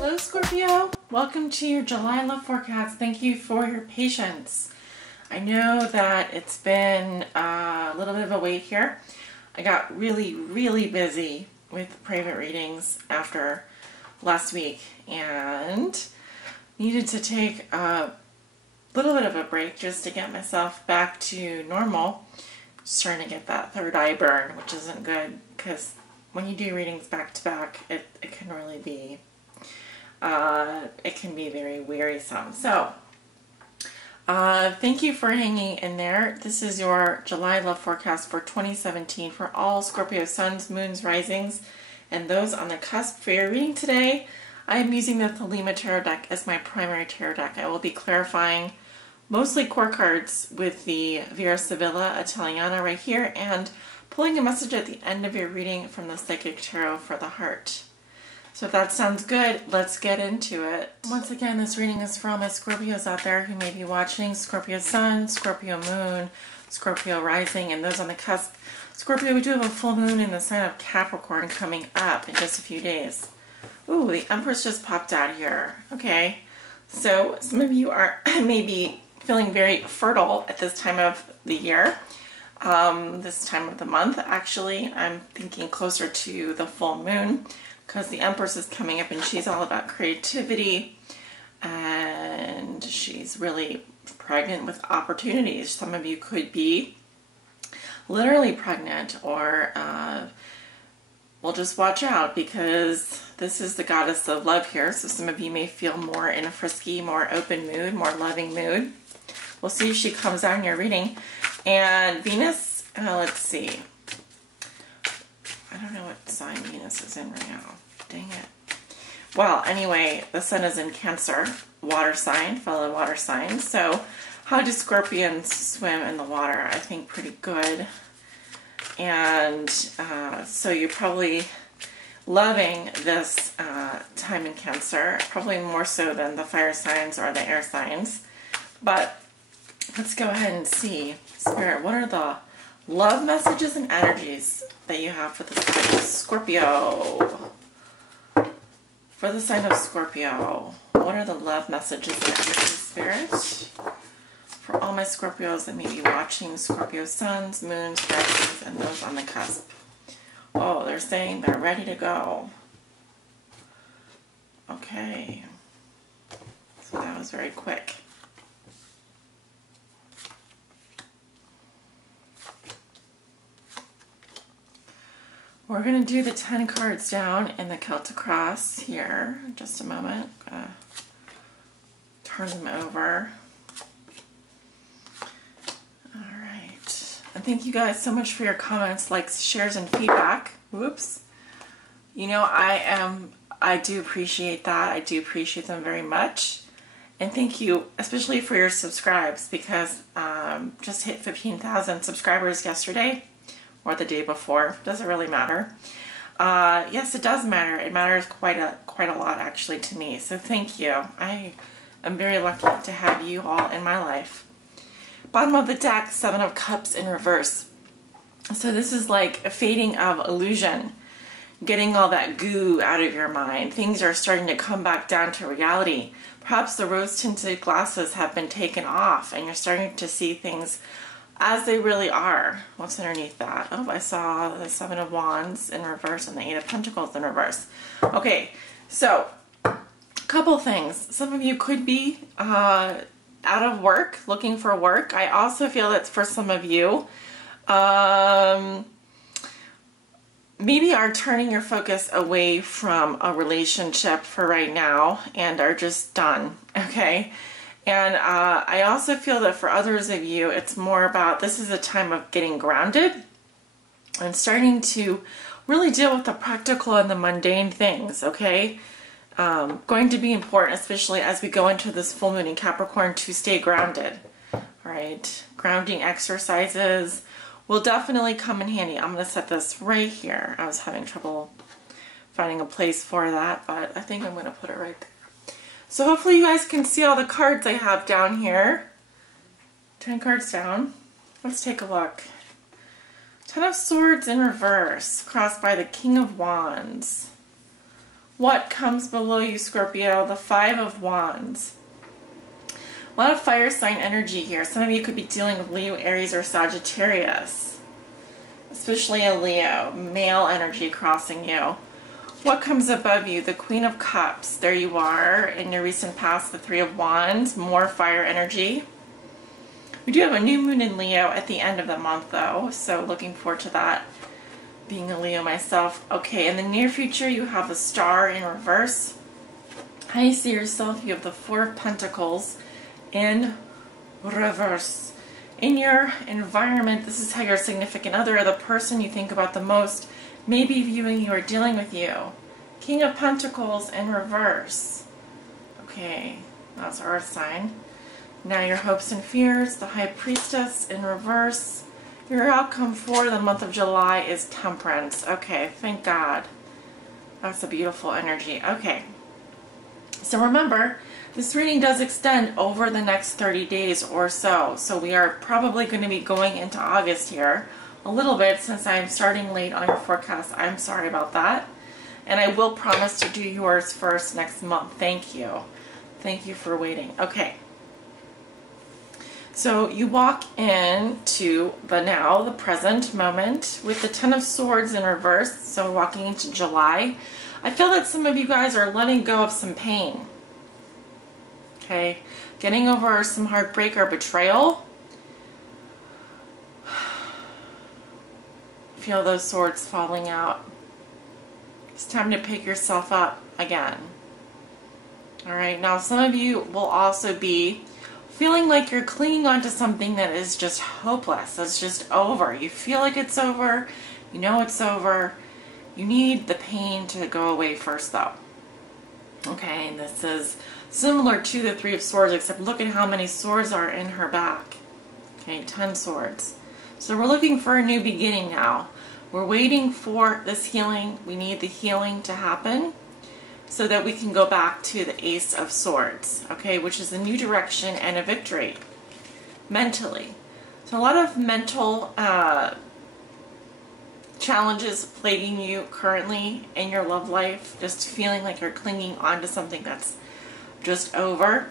Hello Scorpio, welcome to your July love forecast. Thank you for your patience. I know that it's been a little bit of a wait here. I got really busy with private readings after last week and needed to take a little bit of a break just to get myself back to normal. Just trying to get that third eye burn, which isn't good because when you do readings back to back, it can really be it can be very wearisome. So thank you for hanging in there. This is your July love forecast for 2017 for all Scorpio suns, moons, risings, and those on the cusp. For your reading today, I am using the Thelema Tarot deck as my primary tarot deck. I will be clarifying mostly core cards with the Vera Sibilla Italiana right here and pulling a message at the end of your reading from the Psychic Tarot for the heart. So if that sounds good, let's get into it. Once again, this reading is for all my Scorpios out there who may be watching. Scorpio Sun, Scorpio Moon, Scorpio Rising, and those on the cusp. Scorpio, we do have a full moon in the sign of Capricorn coming up in just a few days. Ooh, the Empress just popped out here. Okay, so some of you are maybe feeling very fertile at this time of the year. This time of the month, actually. I'm thinking closer to the full moon, because the Empress is coming up and she's all about creativity and she's really pregnant with opportunities. Some of you could be literally pregnant, or well, just watch out because this is the goddess of love here. So some of you may feel more in a frisky, more open mood, more loving mood. We'll see if she comes out in your reading. And Venus, let's see. I don't know what sign Venus is in right now. Dang it. Well, anyway, the sun is in Cancer, water sign, fellow water sign. So how do Scorpions swim in the water? I think pretty good. And so you're probably loving this time in Cancer, probably more so than the fire signs or the air signs. But let's go ahead and see, Spirit, what are the love messages and energies that you have for the sign of Scorpio? For the sign of Scorpio, what are the love messages and energies, Spirit? For all my Scorpios that may be watching, Scorpio suns, moons, risings, and those on the cusp. Oh, they're saying they're ready to go. Okay. So that was very quick. We're going to do the 10 cards down in the Celtic Cross here in just a moment. I'm going to turn them over. Alright. And thank you guys so much for your comments, likes, shares, and feedback. Whoops. You know, I do appreciate that. I do appreciate them very much. And thank you, especially for your subscribes, because just hit 15,000 subscribers yesterday. Or the day before, doesn't really matter. Yes, it does matter. It matters quite a lot actually to me. So thank you. I am very lucky to have you all in my life. Bottom of the deck, 7 of Cups in reverse. So this is like a fading of illusion, getting all that goo out of your mind. Things are starting to come back down to reality. Perhaps the rose-tinted glasses have been taken off, and you're starting to see things as they really are. What's underneath that? Oh, I saw the 7 of Wands in reverse and the 8 of Pentacles in reverse. Okay, so a couple things. Some of you could be out of work, looking for work. I also feel that for some of you, maybe are turning your focus away from a relationship for right now and are just done, okay? And I also feel that for others of you, it's more about, this is a time of getting grounded and starting to really deal with the practical and the mundane things, okay? Going to be important, especially as we go into this full moon in Capricorn, to stay grounded, all right? Grounding exercises will definitely come in handy. I'm going to set this right here. I was having trouble finding a place for that, but I think I'm going to put it right there. So hopefully you guys can see all the cards I have down here. 10 cards down. Let's take a look. 10 of Swords in reverse, crossed by the King of Wands. What comes below you, Scorpio? The Five of Wands. A lot of fire sign energy here. Some of you could be dealing with Leo, Aries, or Sagittarius. Especially a Leo. Male energy crossing you. What comes above you? The Queen of Cups. There you are. In your recent past, the Three of Wands. More fire energy. We do have a new moon in Leo at the end of the month, though. So looking forward to that. Being a Leo myself. Okay, in the near future, you have a Star in reverse. How you see yourself? You have the Four of Pentacles in reverse. In your environment, this is how your significant other, or the person you think about the most, may be viewing you or dealing with you. King of Pentacles in reverse. Okay, that's Earth sign. Now your hopes and fears, the High Priestess in reverse. Your outcome for the month of July is Temperance. Okay, thank God. That's a beautiful energy. Okay. So remember, this reading does extend over the next 30 days or so. So we are probably going to be going into August here a little bit since I'm starting late on your forecast. I'm sorry about that. And I will promise to do yours first next month. Thank you. Thank you for waiting. Okay. So you walk into the present moment with the Ten of Swords in reverse. So walking into July. I feel that some of you guys are letting go of some pain. Okay, getting over some heartbreak or betrayal. Feel those swords falling out. It's time to pick yourself up again. All right, now some of you will also be feeling like you're clinging on to something that is just hopeless. That's just over. You feel like it's over. You know it's over. You need the pain to go away first, though. Okay, and this is similar to the Three of Swords, except look at how many swords are in her back. Okay, 10 swords. So we're looking for a new beginning now. We're waiting for this healing. We need the healing to happen so that we can go back to the Ace of Swords, okay, which is a new direction and a victory mentally. So a lot of mental challenges plaguing you currently in your love life, just feeling like you're clinging on to something that's just over.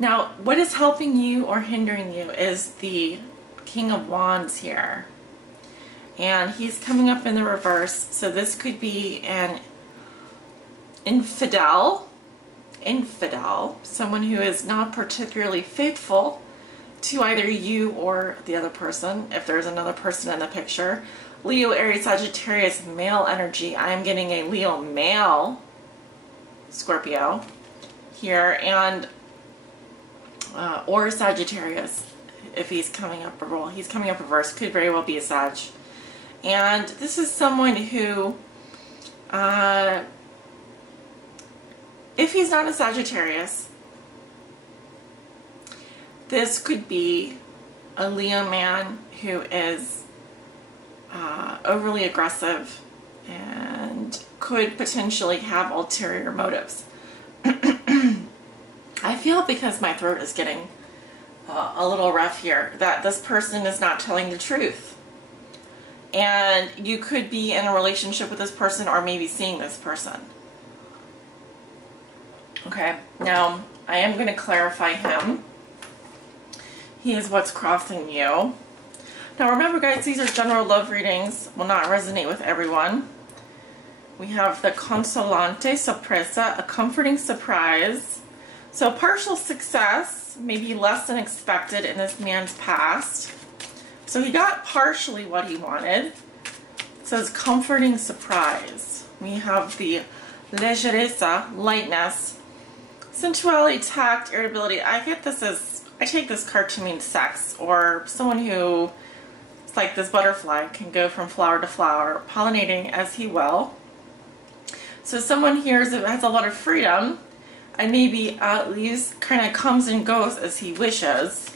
Now, what is helping you or hindering you is the King of Wands here. And he's coming up in the reverse, so this could be an infidel, someone who is not particularly faithful to either you or the other person, if there's another person in the picture. Leo, Aries, Sagittarius, male energy. I am getting a Leo male Scorpio here, and or Sagittarius if he's coming up, well, he's coming up reverse, could very well be a Sag. And this is someone who, if he's not a Sagittarius, this could be a Leo man who is overly aggressive and could potentially have ulterior motives. I feel, because my throat is getting a little rough here, that this person is not telling the truth. And you could be in a relationship with this person or maybe seeing this person. Okay, now I am going to clarify him. He is what's crossing you. Now remember, guys, these are general love readings, will not resonate with everyone. We have the Consolante Sorpresa, a comforting surprise. So partial success, maybe less than expected in this man's past. So he got partially what he wanted. It says comforting surprise. We have the Legereza, lightness, sensuality, tact, irritability. I get this as, I take this card to mean sex, or someone who, it's like this butterfly, can go from flower to flower, pollinating as he will. So someone here has a lot of freedom, and maybe leaves, kind of comes and goes as he wishes.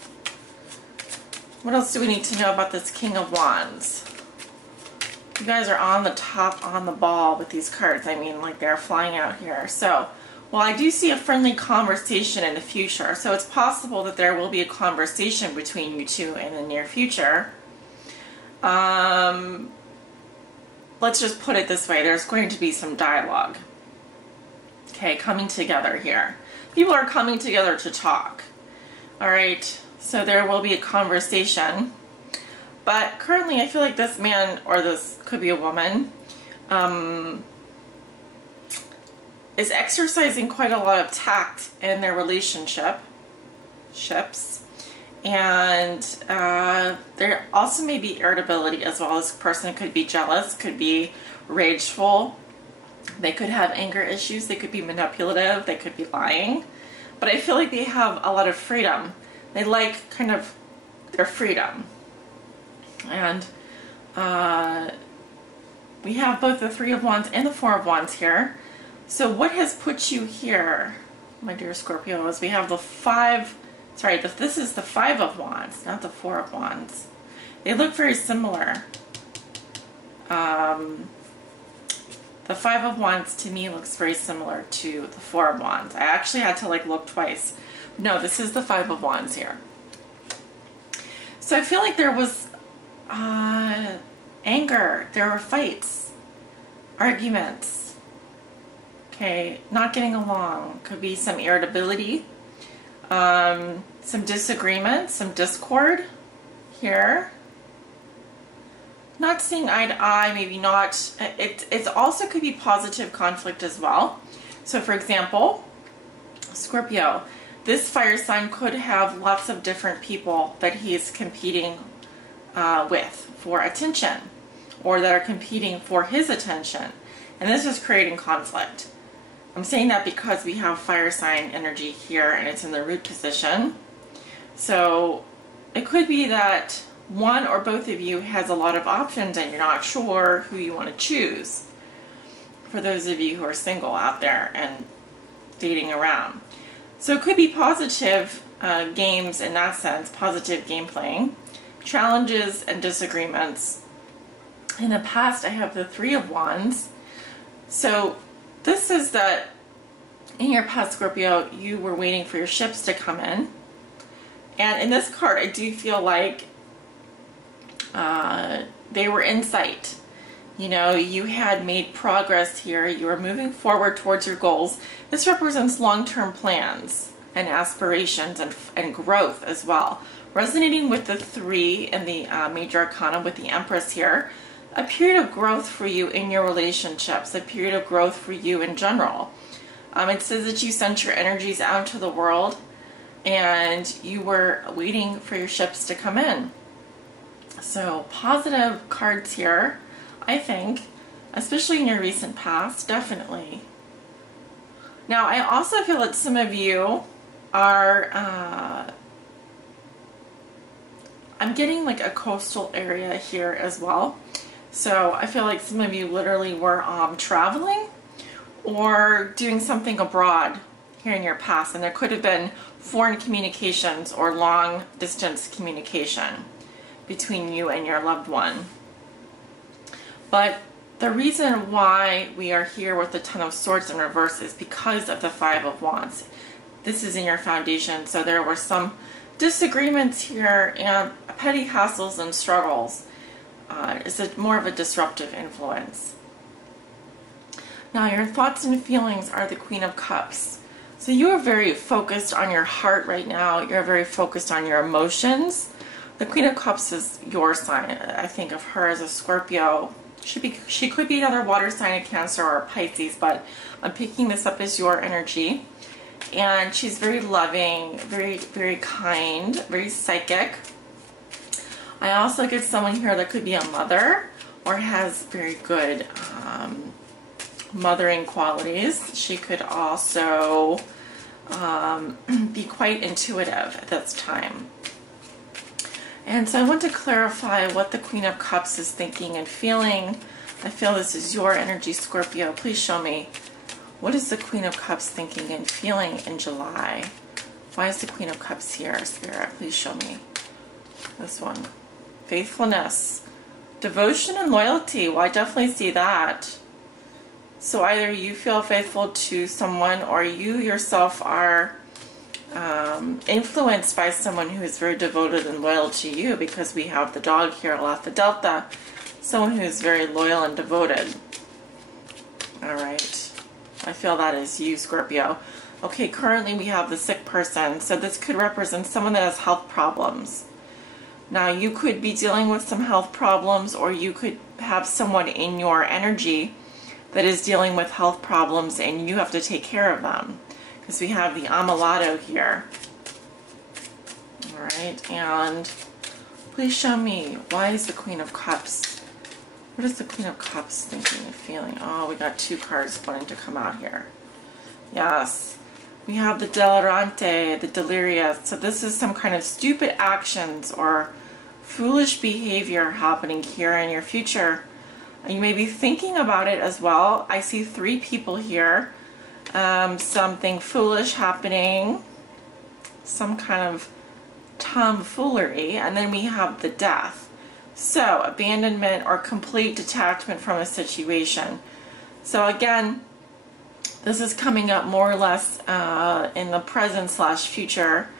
What else do we need to know about this King of Wands? You guys are on the top, on the ball with these cards. I mean, like, they're flying out here. So, well, I do see a friendly conversation in the future. So it's possible that there will be a conversation between you two in the near future. let's just put it this way. There's going to be some dialogue. Okay, coming together here. People are coming together to talk. All right, so there will be a conversation. But currently, I feel like this man, or this could be a woman, is exercising quite a lot of tact in their relationships. And there also may be irritability as well. This person could be jealous, could be rageful. They could have anger issues. They could be manipulative. They could be lying. But I feel like they have a lot of freedom. They like kind of their freedom. And we have both the Three of Wands and the Four of Wands here. So what has put you here, my dear Scorpios? We have the this is the Five of Wands, not the Four of Wands. They look very similar. The Five of Wands to me looks very similar to the Four of Wands. I actually had to look twice. No, this is the Five of Wands here. So I feel like there was anger, there were fights, arguments, okay, not getting along, could be some irritability, some disagreement, some discord here, not seeing eye to eye, maybe not, it also could be positive conflict as well. So for example, Scorpio, this fire sign could have lots of different people that he's competing with for attention, or that are competing for his attention, and this is creating conflict. I'm saying that because we have fire sign energy here and it's in the root position. So it could be that one or both of you has a lot of options and you're not sure who you want to choose, for those of you who are single out there and dating around. So it could be positive games in that sense, positive game playing, challenges and disagreements. In the past, I have the Three of Wands. So this is that in your past, Scorpio, you were waiting for your ships to come in. And in this card, I do feel like they were in sight. You know, you had made progress here. You were moving forward towards your goals. This represents long-term plans and aspirations and growth as well. Resonating with the three and the major arcana with the Empress here, a period of growth for you in your relationships, a period of growth for you in general. It says that you sent your energies out into the world and you were waiting for your ships to come in. So positive cards here, I think, especially in your recent past, definitely. Now, I also feel that some of you are, I'm getting like a coastal area here as well. So I feel like some of you literally were traveling or doing something abroad here in your past, and there could have been foreign communications or long distance communication between you and your loved one. But the reason why we are here with the Ten of Swords in reverse is because of the Five of Wands. This is in your foundation, so there were some disagreements here and petty hassles and struggles. It's more of a disruptive influence. Now, your thoughts and feelings are the Queen of Cups. So you are very focused on your heart right now. You're very focused on your emotions. The Queen of Cups is your sign. I think of her as a Scorpio. She could be another water sign, a Cancer or a Pisces, but I'm picking this up as your energy. And she's very loving, very, very kind, very psychic. I also get someone here that could be a mother or has very good mothering qualities. She could also be quite intuitive at this time. And so I want to clarify what the Queen of Cups is thinking and feeling. I feel this is your energy, Scorpio. Please show me, what is the Queen of Cups thinking and feeling in July? Why is the Queen of Cups here, Spirit? Please show me this one. Faithfulness, devotion, and loyalty. Well, I definitely see that. So either you feel faithful to someone or you yourself are influenced by someone who is very devoted and loyal to you, because we have the dog here, Alpha Delta, Someone who's very loyal and devoted. All right. I feel that is you, Scorpio. Okay, currently we have the sick person. So this could represent someone that has health problems. Now, you could be dealing with some health problems, or you could have someone in your energy that is dealing with health problems and you have to take care of them. Because we have the Amuleto here. All right, and please show me, why is the Queen of Cups? What is the Queen of Cups thinking and feeling? Oh, we got two cards wanting to come out here. Yes. We have the Delirante, the Delirious. So this is some kind of stupid actions or foolish behavior happening here in your future. You may be thinking about it as well. I see three people here. Something foolish happening. Some kind of tomfoolery. And then we have the Death. So, abandonment or complete detachment from a situation. So again, this is coming up more or less in the present / future.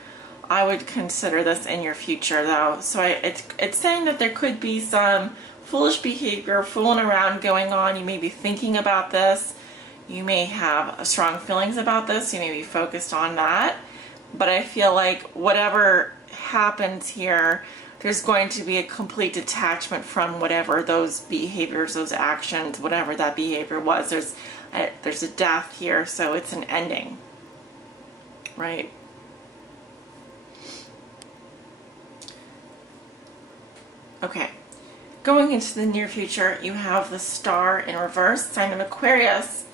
I would consider this in your future though. So it's saying that there could be some foolish behavior, fooling around going on. You may be thinking about this. You may have strong feelings about this. You may be focused on that. But I feel like whatever happens here, there's going to be a complete detachment from whatever those behaviors, those actions, whatever that behavior was. There's a death here, so it's an ending, right? Okay, going into the near future, you have the Star in reverse, sign of Aquarius.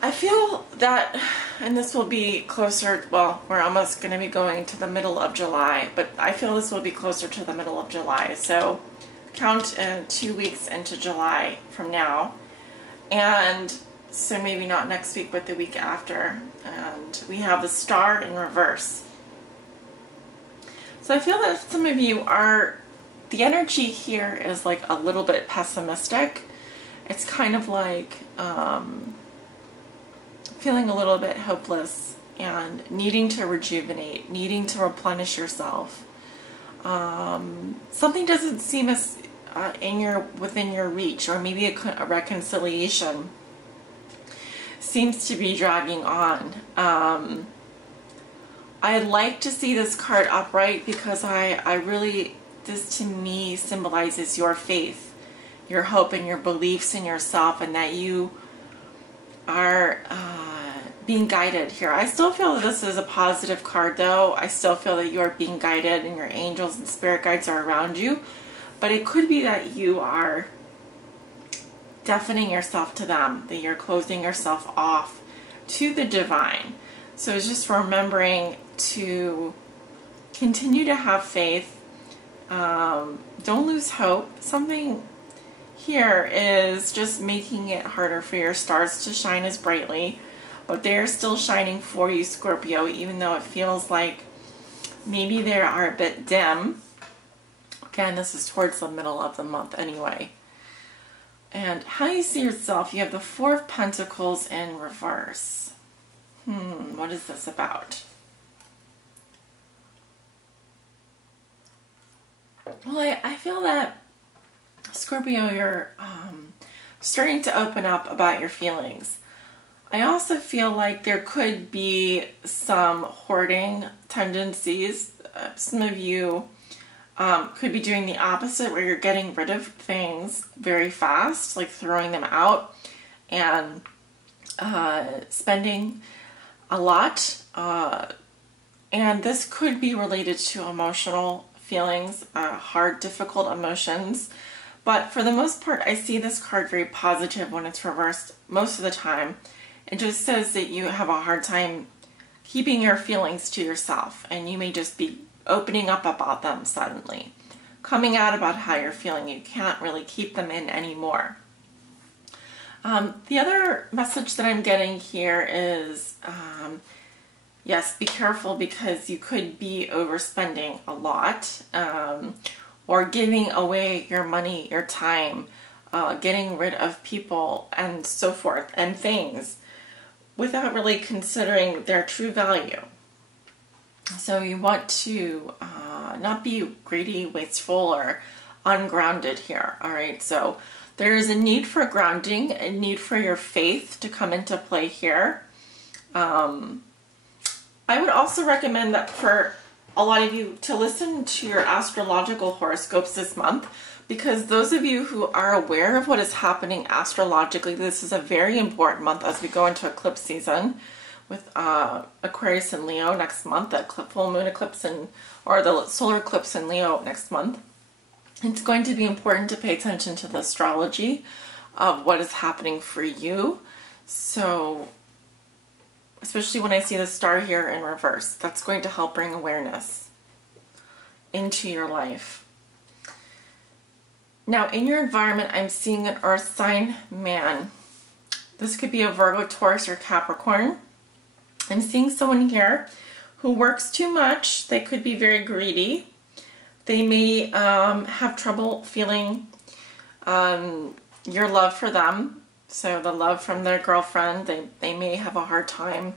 I feel that, and this will be closer, well, we're almost going to be going to the middle of July, but I feel this will be closer to the middle of July. So count 2 weeks into July from now. And so maybe not next week, but the week after. And we have the Star in reverse. So I feel that some of you are, the energy here is like a little bit pessimistic. It's kind of like feeling a little bit hopeless and needing to rejuvenate, needing to replenish yourself. Something doesn't seem as within your reach, or maybe a reconciliation seems to be dragging on. I'd like to see this card upright because I really, this to me symbolizes your faith, your hope, and your beliefs in yourself, and that you are being guided here. I still feel that this is a positive card though. I still feel that you are being guided and your angels and spirit guides are around you. But it could be that you are deafening yourself to them, that you're closing yourself off to the divine. So it's just remembering to continue to have faith. Don't lose hope. Something here is just making it harder for your stars to shine as brightly. But they're still shining for you, Scorpio, even though it feels like maybe they are a bit dim. Again, this is towards the middle of the month anyway. And how you see yourself, you have the Four of Pentacles in reverse. What is this about? Well, I feel that, Scorpio, you're starting to open up about your feelings. I also feel like there could be some hoarding tendencies. Some of you could be doing the opposite, where you're getting rid of things very fast, like throwing them out and spending a lot. And this could be related to emotional feelings, hard, difficult emotions. But for the most part, I see this card very positive when it's reversed most of the time. It just says that you have a hard time keeping your feelings to yourself, and you may just be opening up about them suddenly, coming out about how you're feeling. You can't really keep them in anymore. The other message that I'm getting here is, yes, be careful, because you could be overspending a lot, or giving away your money, your time, getting rid of people and so forth and things without really considering their true value. So you want to not be greedy, wasteful, or ungrounded here. All right, so there is a need for grounding, a need for your faith to come into play here. I would also recommend that for a lot of you to listen to your astrological horoscopes this month, because those of you who are aware of what is happening astrologically, this is a very important month as we go into eclipse season with Aquarius and Leo next month, the full moon eclipse or the solar eclipse in Leo next month. It's going to be important to pay attention to the astrology of what is happening for you. So, especially when I see the star here in reverse, that's going to help bring awareness into your life. Now, in your environment, I'm seeing an earth sign man. This could be a Virgo, Taurus, or Capricorn. I'm seeing someone here who works too much. They could be very greedy. They may have trouble feeling your love for them. So the love from their girlfriend, they may have a hard time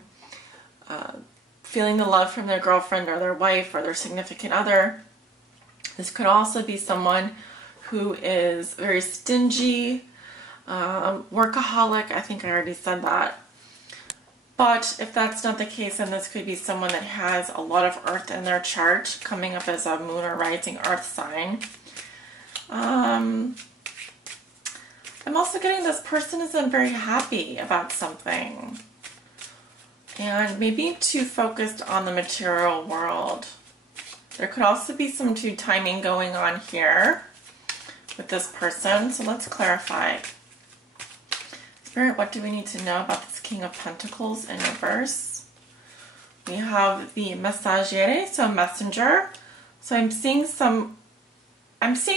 feeling the love from their girlfriend or their wife or their significant other. This could also be someone who is very stingy, workaholic. I think I already said that. But if that's not the case, then this could be someone that has a lot of earth in their chart, coming up as a moon or rising earth sign. I'm also getting this person isn't very happy about something, and maybe too focused on the material world. There could also be some two timing going on here with this person, so let's clarify. Spirit, what do we need to know about this King of Pentacles in reverse? We have the Messaggere, so messenger. So I'm seeing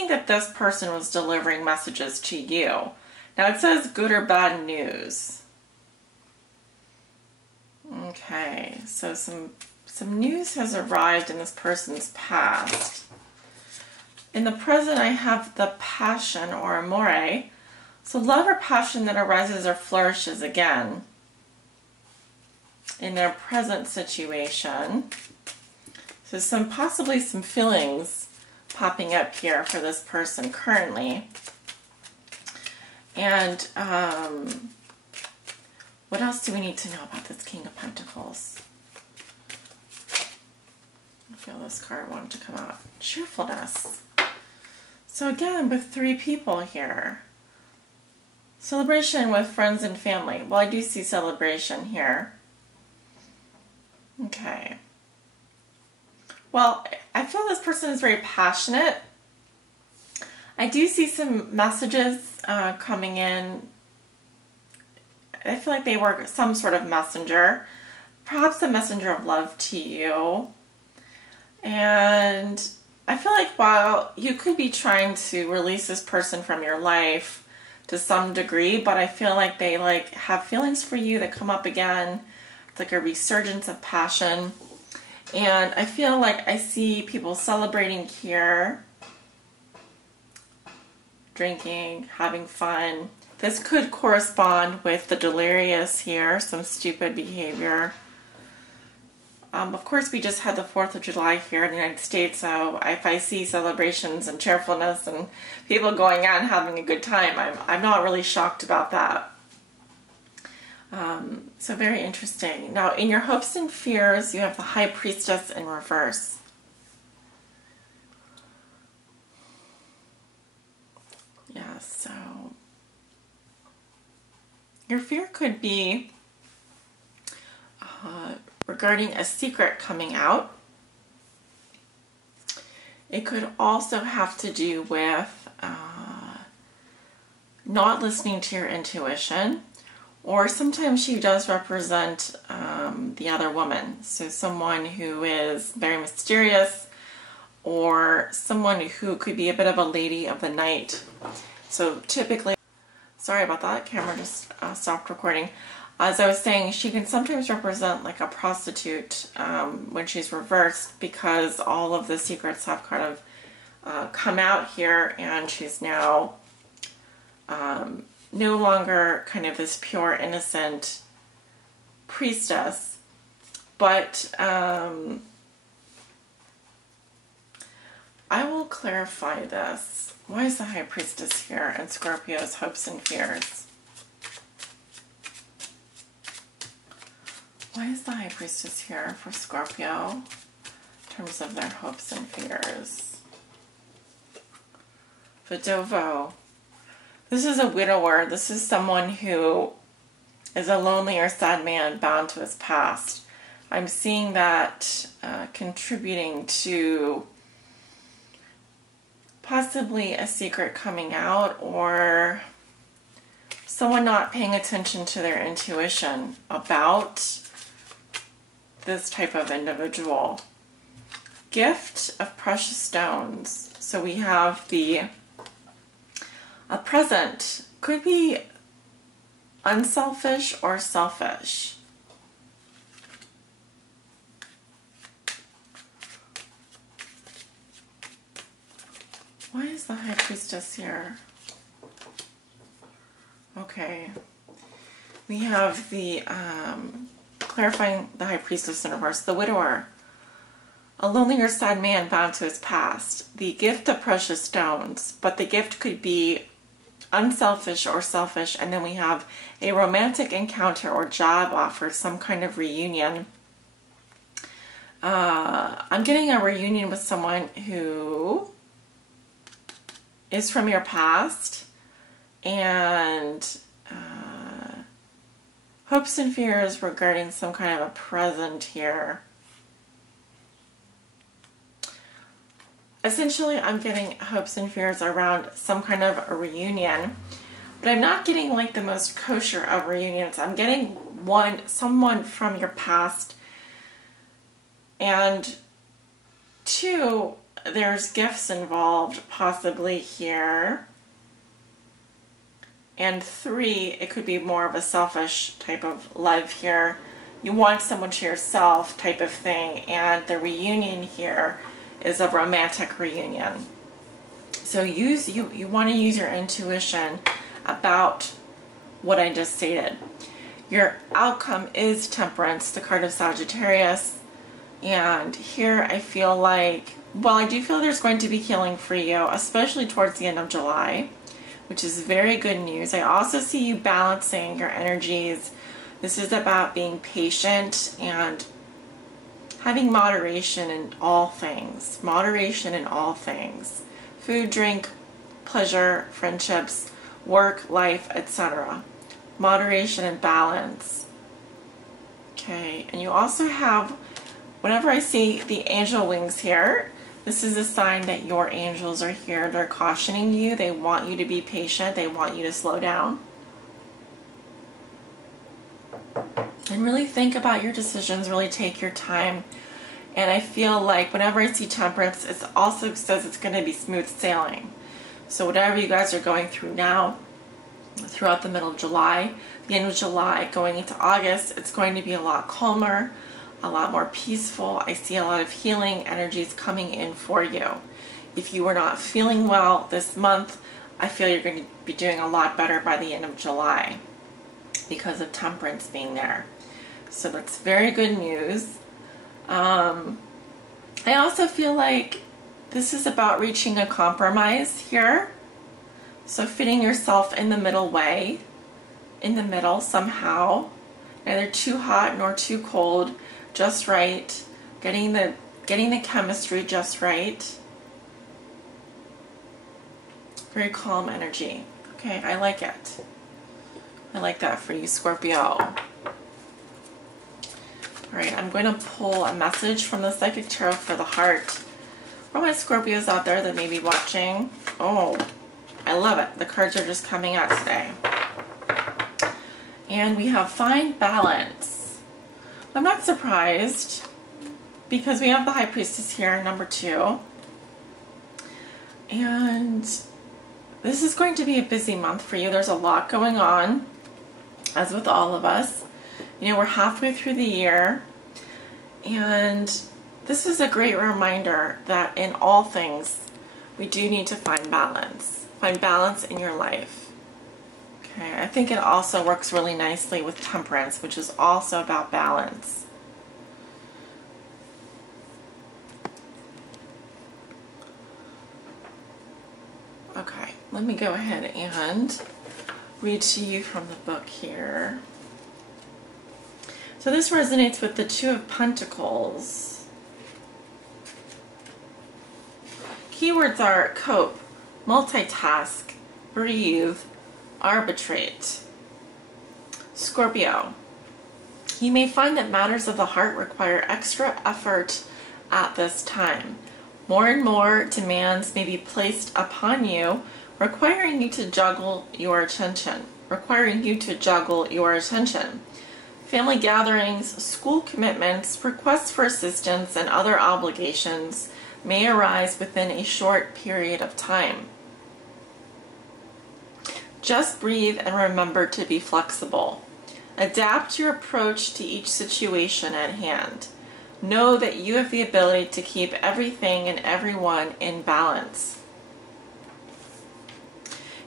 that this person was delivering messages to you. Now it says good or bad news. Okay, so some news has arrived in this person's past. In the present, I have the passion or amore. So love or passion that arises or flourishes again in their present situation. So possibly some feelings popping up here for this person currently. And what else do we need to know about this King of Pentacles? I feel this card wanted to come out. Cheerfulness. So again, with three people here. Celebration with friends and family. Well, I do see celebration here. Okay. Well, I feel this person is very passionate. I do see some messages coming in. I feel like they were some sort of messenger. Perhaps a messenger of love to you. And I feel like while you could be trying to release this person from your life to some degree, but I feel like they have feelings for you that come up again. It's like a resurgence of passion. And I feel like I see people celebrating here, drinking, having fun. This could correspond with the delirious here, some stupid behavior. Of course, we just had the 4th of July here in the United States, so if I see celebrations and cheerfulness and people going out and having a good time, I'm not really shocked about that. So very interesting. Now, in your hopes and fears, you have the High Priestess in reverse. Yeah, so your fear could be regarding a secret coming out. It could also have to do with not listening to your intuition, or sometimes she does represent the other woman. So someone who is very mysterious, or someone who could be a bit of a lady of the night. So typically, sorry about that, camera just stopped recording. As I was saying, she can sometimes represent like a prostitute when she's reversed, because all of the secrets have kind of come out here, and she's now no longer kind of this pure, innocent priestess. But I will clarify this. Why is the High Priestess here in Scorpio's hopes and fears? Why is the High Priestess here for Scorpio in terms of their hopes and fears? Vidovo. This is a widower. This is someone who is a lonely or sad man bound to his past. I'm seeing that contributing to possibly a secret coming out, or someone not paying attention to their intuition about this type of individual. Gift of precious stones. So we have a present. Could be unselfish or selfish. Why is the High Priestess here? Okay. We have the, clarifying the High Priestess in reverse, the widower. A lonely or sad man bound to his past. The gift of precious stones, but the gift could be unselfish or selfish. And then we have a romantic encounter or job offer, some kind of reunion. I'm getting a reunion with someone who is from your past, and hopes and fears regarding some kind of a present here. Essentially, I'm getting hopes and fears around some kind of a reunion, but I'm not getting like the most kosher of reunions. I'm getting someone from your past, and two, there's gifts involved possibly here, and three, it could be more of a selfish type of love here. You want someone to yourself type of thing, and the reunion here is a romantic reunion. So you want to use your intuition about what I just stated. Your outcome is Temperance, the card of Sagittarius, and here I feel like, well, I do feel there's going to be healing for you, especially towards the end of July, which is very good news. I also see you balancing your energies. This is about being patient and having moderation in all things. Moderation in all things. Food, drink, pleasure, friendships, work, life, etc. Moderation and balance. Okay, and you also have, whenever I see the angel wings here, this is a sign that your angels are here. They're cautioning you. They want you to be patient. They want you to slow down. And really think about your decisions. Really take your time. And I feel like whenever I see Temperance, it also says it's going to be smooth sailing. So whatever you guys are going through now, throughout the middle of July, the end of July, going into August, it's going to be a lot calmer, a lot more peaceful. I see a lot of healing energies coming in for you. If you were not feeling well this month, I feel you're going to be doing a lot better by the end of July because of Temperance being there. So that's very good news. I also feel like this is about reaching a compromise here. So fitting yourself in the middle way, in the middle somehow, neither too hot nor too cold, just right, getting the chemistry just right. Very calm energy. Okay, I like it. I like that for you, Scorpio. All right, I'm going to pull a message from the Psychic Tarot for the heart. For my Scorpios out there that may be watching. Oh, I love it. The cards are just coming out today. And we have find balance. I'm not surprised because we have the High Priestess here, number 2. And this is going to be a busy month for you. There's a lot going on, as with all of us. You know, we're halfway through the year, and this is a great reminder that in all things, we do need to find balance. Find balance in your life. Okay, I think it also works really nicely with Temperance, which is also about balance. Okay, let me go ahead and read to you from the book here. So this resonates with the Two of Pentacles. Keywords are cope, multitask, breathe, arbitrate. Scorpio. You may find that matters of the heart require extra effort at this time. More and more demands may be placed upon you, requiring you to juggle your attention. Family gatherings, school commitments, requests for assistance, and other obligations may arise within a short period of time. Just breathe and remember to be flexible. Adapt your approach to each situation at hand. Know that you have the ability to keep everything and everyone in balance.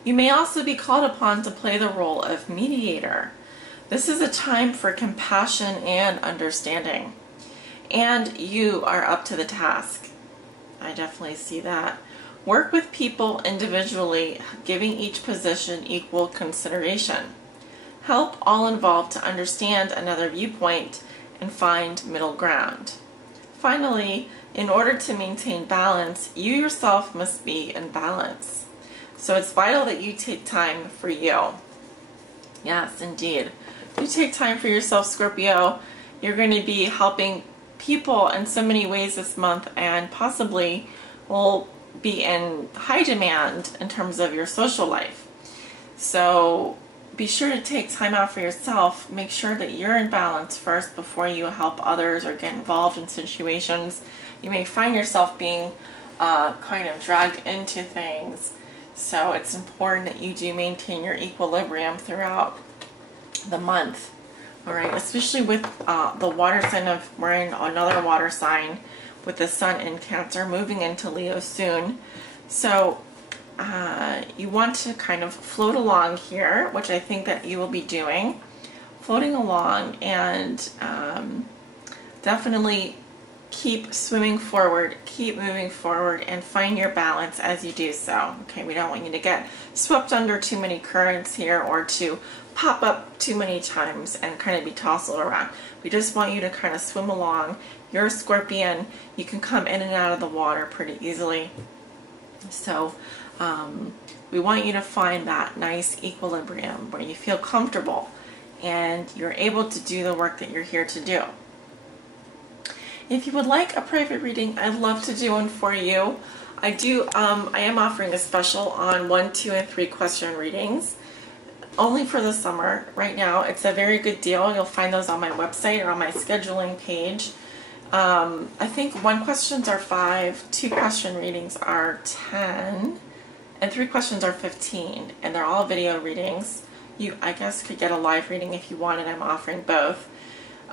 You may also be called upon to play the role of mediator. This is a time for compassion and understanding. And you are up to the task. I definitely see that. Work with people individually, giving each position equal consideration. Help all involved to understand another viewpoint and find middle ground. Finally, in order to maintain balance, you yourself must be in balance. So it's vital that you take time for you. Yes, indeed. If you take time for yourself, Scorpio, you're going to be helping people in so many ways this month, and possibly will be in high demand in terms of your social life. So be sure to take time out for yourself. Make sure that you're in balance first before you help others or get involved in situations. You may find yourself being kind of dragged into things. So it's important that you do maintain your equilibrium throughout the month. All right, especially with the water sign of, we're in another water sign with the sun in Cancer, moving into Leo soon. So you want to kind of float along here, which I think that you will be doing. Floating along, and definitely keep swimming forward, keep moving forward, and find your balance as you do so. Okay, we don't want you to get swept under too many currents here, or to pop up too many times and kind of be tousled around. We just want you to kind of swim along. You're a Scorpion. You can come in and out of the water pretty easily. So we want you to find that nice equilibrium where you feel comfortable and you're able to do the work that you're here to do. If you would like a private reading, I'd love to do one for you. I am offering a special on 1, 2, and 3 question readings, only for the summer. Right now, it's a very good deal. You'll find those on my website or on my scheduling page. I think 1 questions are 5, 2 question readings are 10, and 3 questions are 15, and they're all video readings. You, I guess, could get a live reading if you wanted. I'm offering both.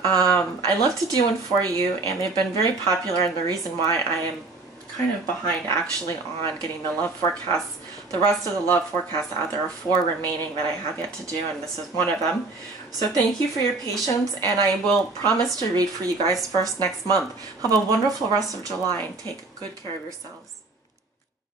I love to do one for you, and they've been very popular, and the reason why I am kind of behind actually on getting the love forecasts, the rest of the love forecasts out. There are 4 remaining that I have yet to do, and this is one of them. So thank you for your patience, and I will promise to read for you guys first next month. Have a wonderful rest of July, and take good care of yourselves.